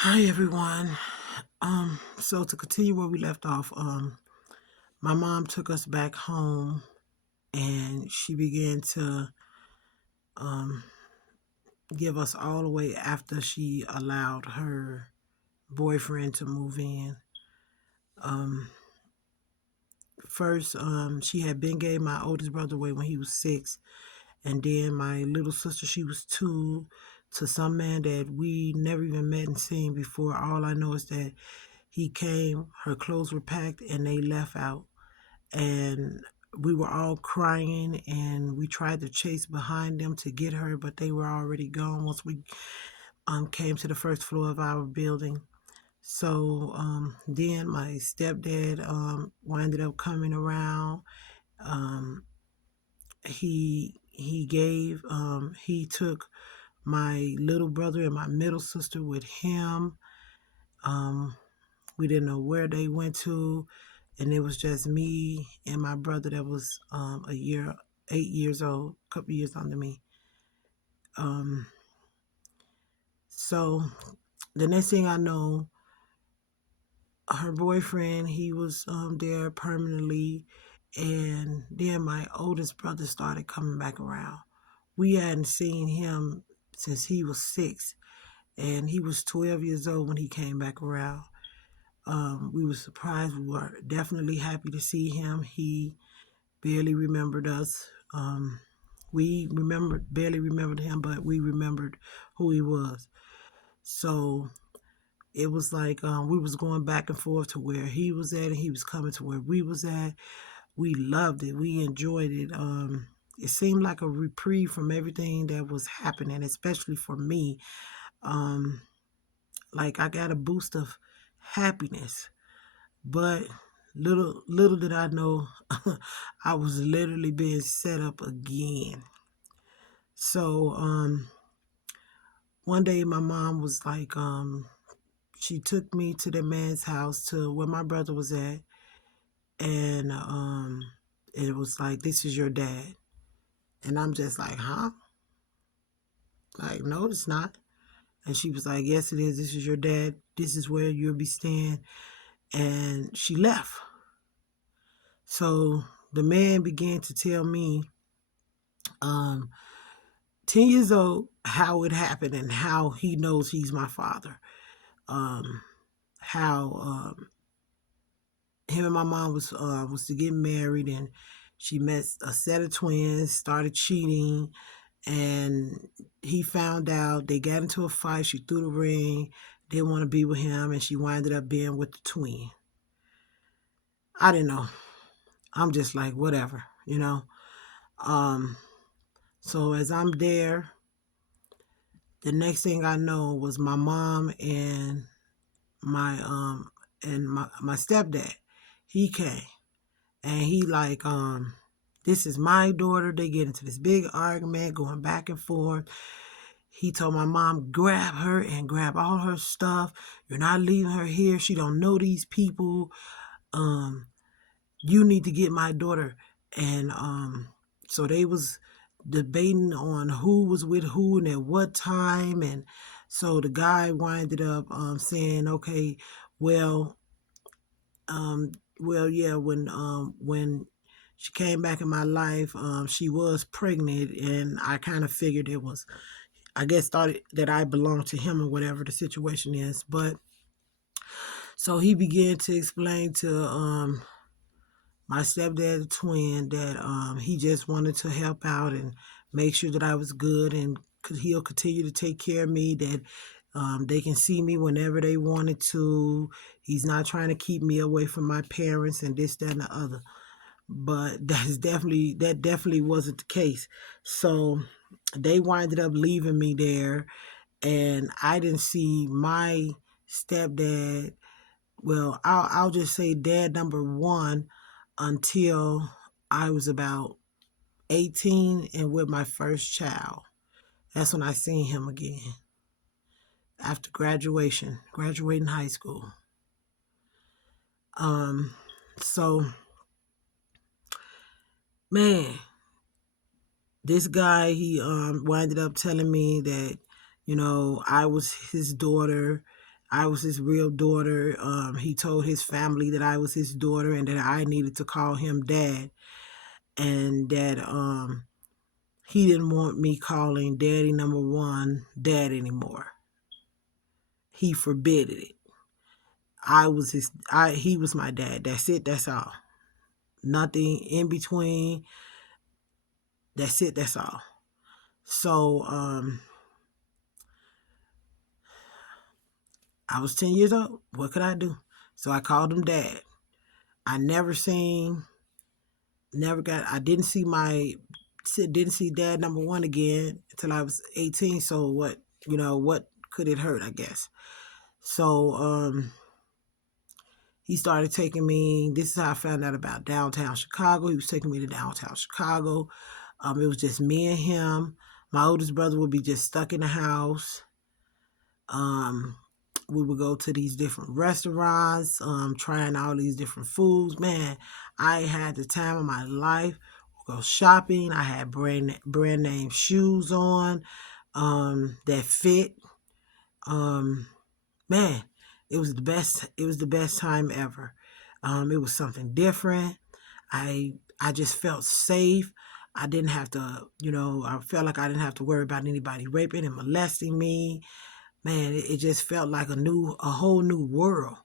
Hi everyone. So to continue where we left off, my mom took us back home and she began to um give us all the way after she allowed her boyfriend to move in. Um First, she had been gave my oldest brother away when he was 6, and then my little sister, she was 2, to some man that we never even met and seen before. All I know is that he came, her clothes were packed, and they left out. And we were all crying, and we tried to chase behind them to get her, but they were already gone once we came to the first floor of our building. So then my stepdad winded up coming around. Um, he took my little brother and my middle sister with him. Um, we didn't know where they went to, and it was just me and my brother that was 8 years old, a couple years under me. Um, so the next thing I know, her boyfriend, he was there permanently, and then my oldest brother started coming back around. We hadn't seen him since he was 6, and he was 12 years old when he came back around. We were surprised. We were definitely happy to see him. He barely remembered us. We barely remembered him, but we remembered who he was. So it was like we was going back and forth to where he was at, and he was coming to where we was at. We loved it. We enjoyed it. It seemed like a reprieve from everything that was happening, especially for me. Um, like I got a boost of happiness. But little did I know, I was literally being set up again. So one day my mom was like, she took me to the man's house to where my brother was at, and it was like, "This is your dad," and I'm just like, "Huh?" Like, no, it's not. And she was like, "Yes, it is. This is your dad. This is where you'll be staying." And she left. So the man began to tell me, um, 10 years old, how it happened and how he knows he's my father. Um, how him and my mom was to get married, and she met a set of twins, started cheating, and he found out. They got into a fight. She threw the ring, didn't want to be with him, and she winded up being with the twin. I didn't know. I'm just like, whatever. Um, so as I'm there, the next thing I know was my mom my my stepdad. He came, and he like, this is my daughter. They get into this big argument, going back and forth. He told my mom, grab her and grab all her stuff. You're not leaving her here. She don't know these people. Um, you need to get my daughter. And so they was debating on who was with who and at what time. And so the guy winded up saying, okay, well, um, yeah, when she came back in my life, she was pregnant, and I kind of figured it was, I guess, thought that I belonged to him or whatever the situation is. But so he began to explain to my stepdad, the twin, that he just wanted to help out and make sure that I was good, and he'll continue to take care of me, that they can see me whenever they wanted to. He's not trying to keep me away from my parents and this, that, and the other. But that definitely wasn't the case. So they winded up leaving me there, and I didn't see my stepdad. Well, I'll just say dad number one, until I was about 18 and with my first child. That's when I seen him again after graduating high school. Um, so man, this guy, he winded up telling me that, I was his daughter, I was his real daughter. He told his family that I was his daughter and that I needed to call him dad, and that he didn't want me calling daddy number one dad anymore. He forbid it. He was my dad. That's it, that's all. Nothing in between. That's it, that's all. So I was 10 years old. What could I do? So I called him dad. I I didn't see dad number one again until I was 18. So what could it hurt, I guess. So he started taking me. This is how I found out about downtown Chicago. He was taking me to downtown Chicago. It was just me and him. My oldest brother would be just stuck in the house. We would go to these different restaurants, trying all these different foods. Man, I had the time of my life. We'll go shopping. I had brand name shoes on that fit. Man, it was the best. It was the best time ever. It was something different. I just felt safe. I didn't have to, I felt like I didn't have to worry about anybody raping and molesting me. Man, it just felt like a whole new world,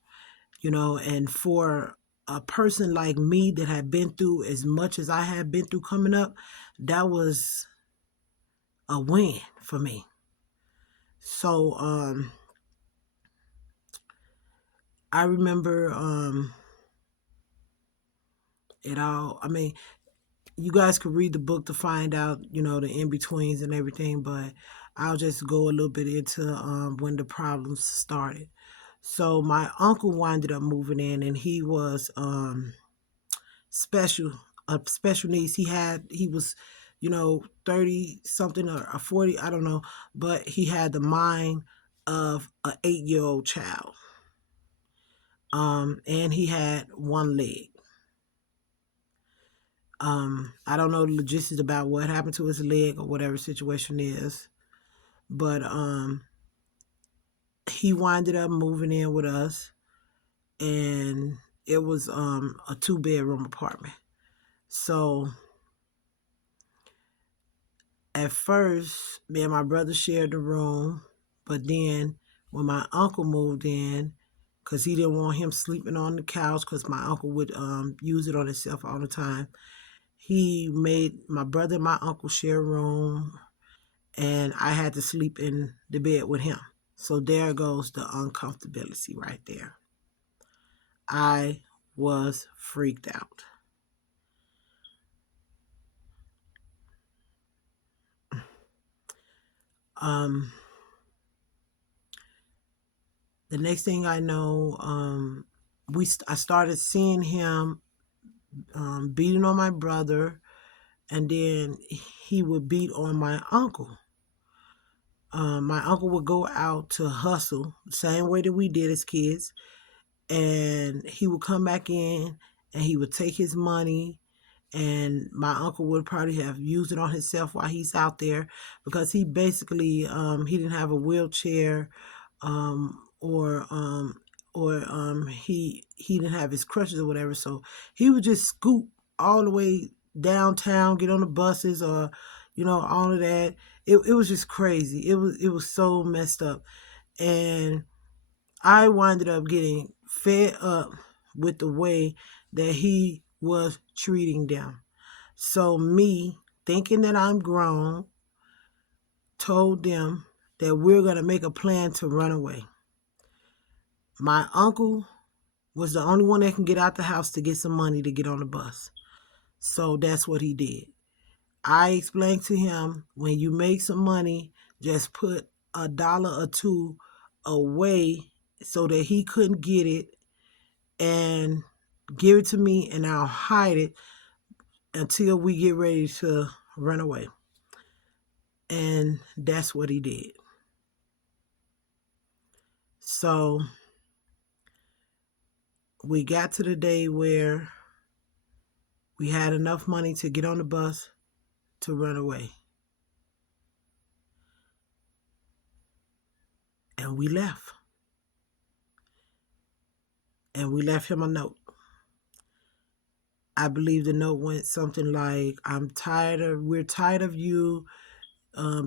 and for a person like me that had been through as much as I had been through coming up, that was a win for me. So, I remember, it all. I mean, you guys could read the book to find out, the in-betweens and everything, but I'll just go a little bit into when the problems started. So my uncle winded up moving in, and he was special, special needs. He was, 30 something or 40, I don't know, but he had the mind of an 8-year old child. And he had one leg. I don't know the logistics about what happened to his leg or whatever situation is, but he winded up moving in with us, and it was a 2-bedroom apartment. So at first, me and my brother shared the room, but then when my uncle moved in, because he didn't want him sleeping on the couch, because my uncle would use it on himself all the time, he made my brother and my uncle share a room, and I had to sleep in the bed with him. So there goes the uncomfortability right there. I was freaked out. Um, the next thing I know, I started seeing him beating on my brother, and then he would beat on my uncle. My uncle would go out to hustle the same way that we did as kids, and he would come back in and he would take his money, and my uncle would probably have used it on himself while he's out there, because he basically he didn't have a wheelchair, um, or he didn't have his crutches or whatever, so he would just scoot all the way downtown, get on the buses, or all of that. It was just crazy. It was so messed up, and I winded up getting fed up with the way that he was treating them. So me, thinking that I'm grown, told them that we're going to make a plan to run away. My uncle was the only one that can get out the house to get some money to get on the bus. So that's what he did. I explained to him, when you make some money, just put $1 or $2 away so that he couldn't get it, and give it to me, and I'll hide it until we get ready to run away. And that's what he did. So we got to the day where we had enough money to get on the bus to run away. And we left. and we left him a note. I believe the note went something like, we're tired of you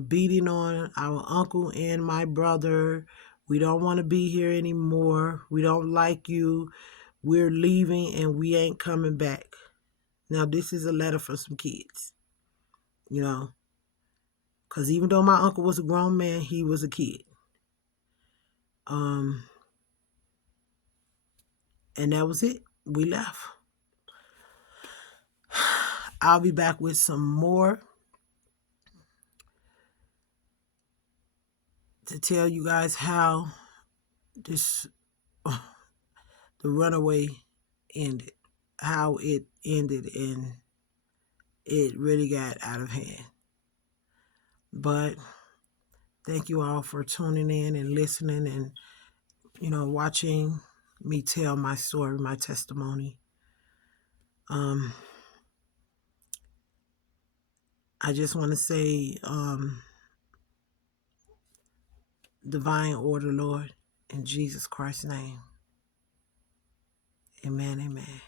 beating on our uncle and my brother. We don't want to be here anymore. We don't like you. We're leaving and we ain't coming back. Now, this is a letter for some kids, you know, because even though my uncle was a grown man, he was a kid. And that was it. We left. I'll be back with some more to tell you guys how this the runaway ended, how it ended, and it really got out of hand. But thank you all for tuning in and listening and, watching me tell my story, my testimony. I just want to say, divine order, Lord, in Jesus Christ's name. Amen, amen.